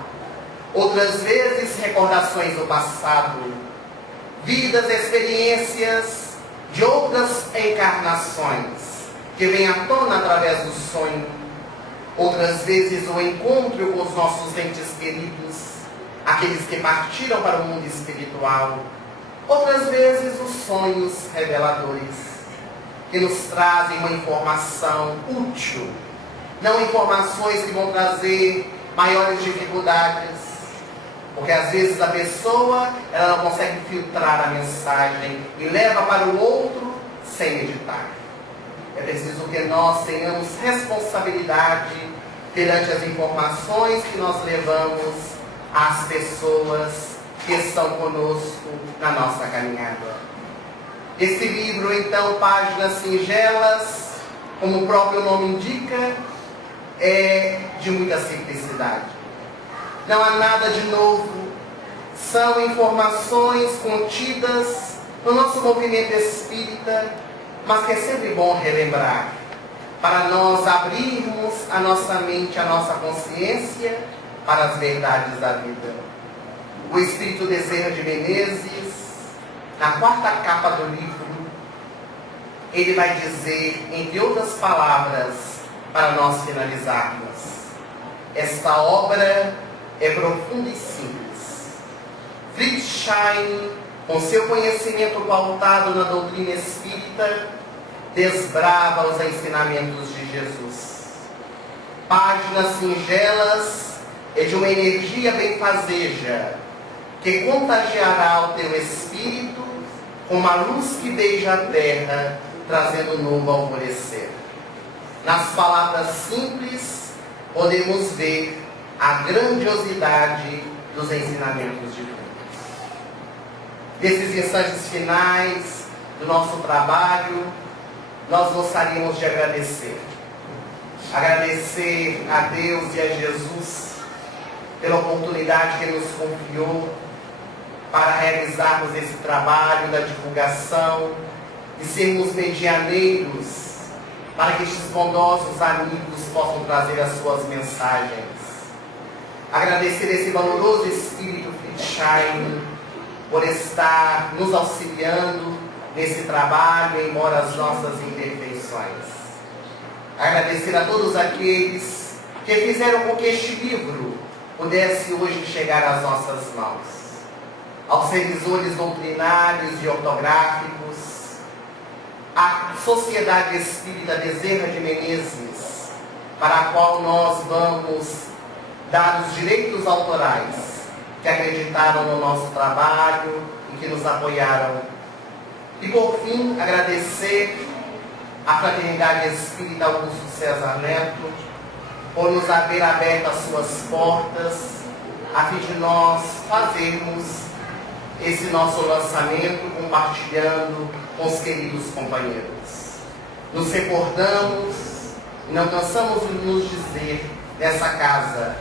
Outras vezes, recordações do passado, vidas, experiências de outras encarnações que vêm à tona através do sonho. Outras vezes, o encontro com os nossos entes queridos, aqueles que partiram para o mundo espiritual. Outras vezes, os sonhos reveladores, que nos trazem uma informação útil, não informações que vão trazer maiores dificuldades. Porque às vezes a pessoa, ela não consegue filtrar a mensagem e leva para o outro sem meditar. É preciso que nós tenhamos responsabilidade perante as informações que nós levamos às pessoas que estão conosco na nossa caminhada. Esse livro, então, páginas singelas, como o próprio nome indica, é de muita simplicidade. Não há nada de novo, são informações contidas no nosso movimento espírita, mas que é sempre bom relembrar, para nós abrirmos a nossa mente, a nossa consciência para as verdades da vida. O Espírito Bezerra de Menezes, na quarta capa do livro, ele vai dizer, entre outras palavras, para nós finalizarmos: esta obra é profunda e simples. Friedstein, com seu conhecimento pautado na doutrina espírita, desbrava os ensinamentos de Jesus. Páginas singelas é de uma energia benfazeja, que contagiará o teu espírito como a luz que beija a terra, trazendo novo alvorecer. Nas palavras simples, podemos ver a grandiosidade dos ensinamentos de Deus. Nesses instantes finais do nosso trabalho, nós gostaríamos de agradecer. Agradecer a Deus e a Jesus pela oportunidade que nos confiou para realizarmos esse trabalho da divulgação e sermos medianeiros para que estes bondosos amigos possam trazer as suas mensagens. Agradecer esse valoroso Espírito Friedstein por estar nos auxiliando nesse trabalho, embora as nossas imperfeições. Agradecer a todos aqueles que fizeram com que este livro pudesse hoje chegar às nossas mãos. Aos revisores doutrinários e ortográficos, a Sociedade Espírita Bezerra de Menezes, para a qual nós vamos dar os direitos autorais, que acreditaram no nosso trabalho e que nos apoiaram. E por fim, agradecer à Fraternidade Espírita Augusto César Neto por nos haver aberto as suas portas, a fim de nós fazermos esse nosso lançamento compartilhando com os queridos companheiros. Nos recordamos e não cansamos de nos dizer nessa casa,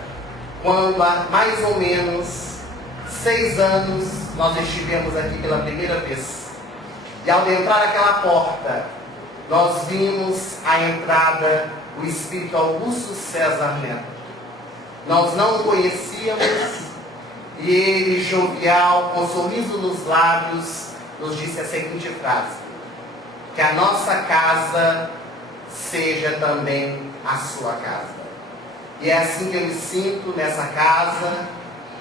quando há mais ou menos 6 anos nós estivemos aqui pela primeira vez. E ao entrar aquela porta, nós vimos a entrada do Espírito Augusto César Neto. Nós não o conhecíamos e ele, jovial, com um sorriso nos lábios, nos disse a seguinte frase: que a nossa casa seja também a sua casa. E é assim que eu me sinto nessa casa,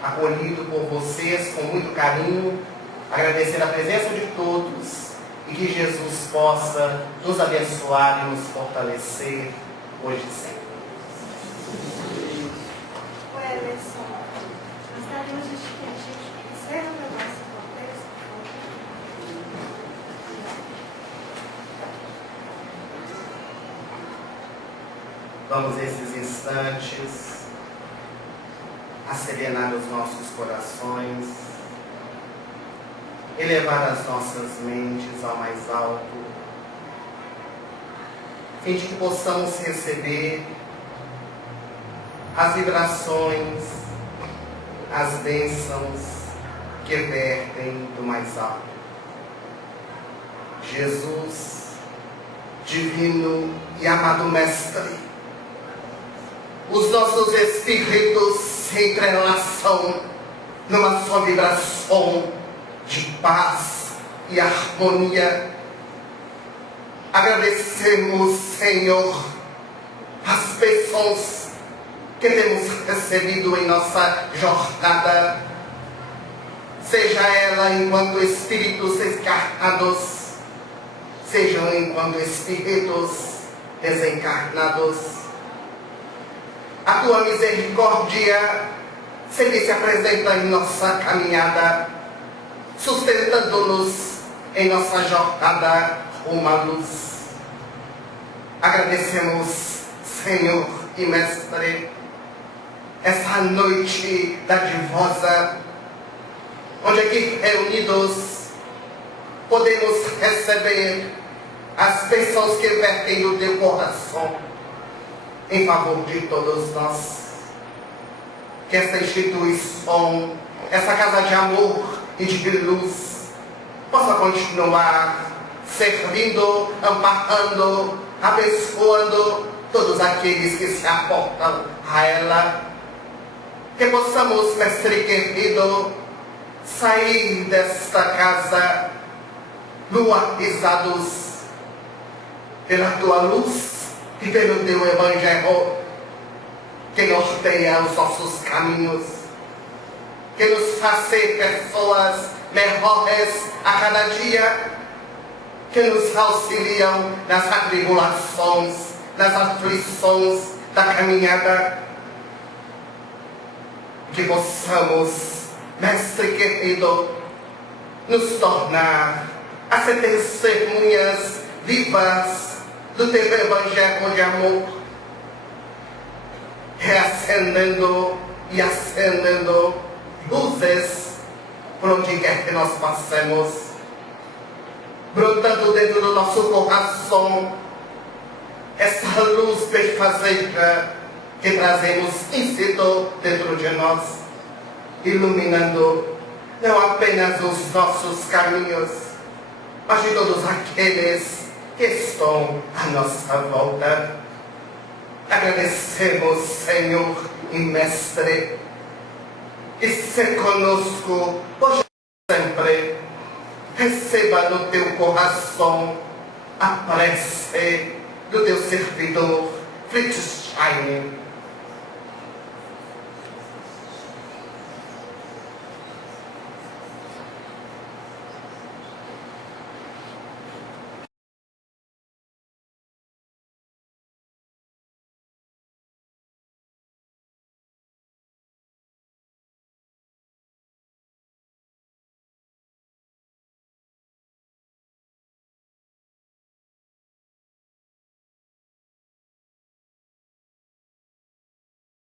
acolhido por vocês com muito carinho, agradecer a presença de todos e que Jesus possa nos abençoar e nos fortalecer hoje e sempre. Emerson, gostaríamos de pedir que encerre o nosso contexto. Vamos nesses instantes a serenar os nossos corações, elevar as nossas mentes ao mais alto, a fim de que possamos receber as vibrações, as bênçãos que vertem do mais alto. Jesus, divino e amado Mestre, os nossos espíritos se entrelaçam numa só vibração de paz e harmonia. Agradecemos, Senhor, as bênçãos que temos recebido em nossa jornada, seja ela enquanto espíritos encarnados, sejam enquanto espíritos desencarnados. A tua misericórdia sempre se apresenta em nossa caminhada, sustentando-nos em nossa jornada rumo à luz. Agradecemos, Senhor e Mestre, essa noite dadivosa, onde aqui reunidos podemos receber as bênçãos que vertem do teu coração em favor de todos nós. Que esta instituição, essa casa de amor e de luz, possa continuar servindo, amparando, abençoando todos aqueles que se aportam a ela. Que possamos, Mestre querido, sair desta casa luarizados pela tua luz e pelo teu Evangelho, que norteia os nossos caminhos, que nos faz ser pessoas melhores a cada dia, que nos auxiliam nas atribulações, nas aflições da caminhada. Que possamos, Mestre querido, nos tornar a ser testemunhas vivas do teu Evangelho de amor, reacendendo e acendendo luzes por onde quer que nós passemos, brotando dentro do nosso coração essa luz benfazeja que trazemos íncito dentro de nós, iluminando não apenas os nossos caminhos, mas de todos aqueles que estão à nossa volta. Agradecemos, Senhor e Mestre, e se conosco hoje e sempre. Receba no teu coração a prece do teu servidor Fritz Steiner,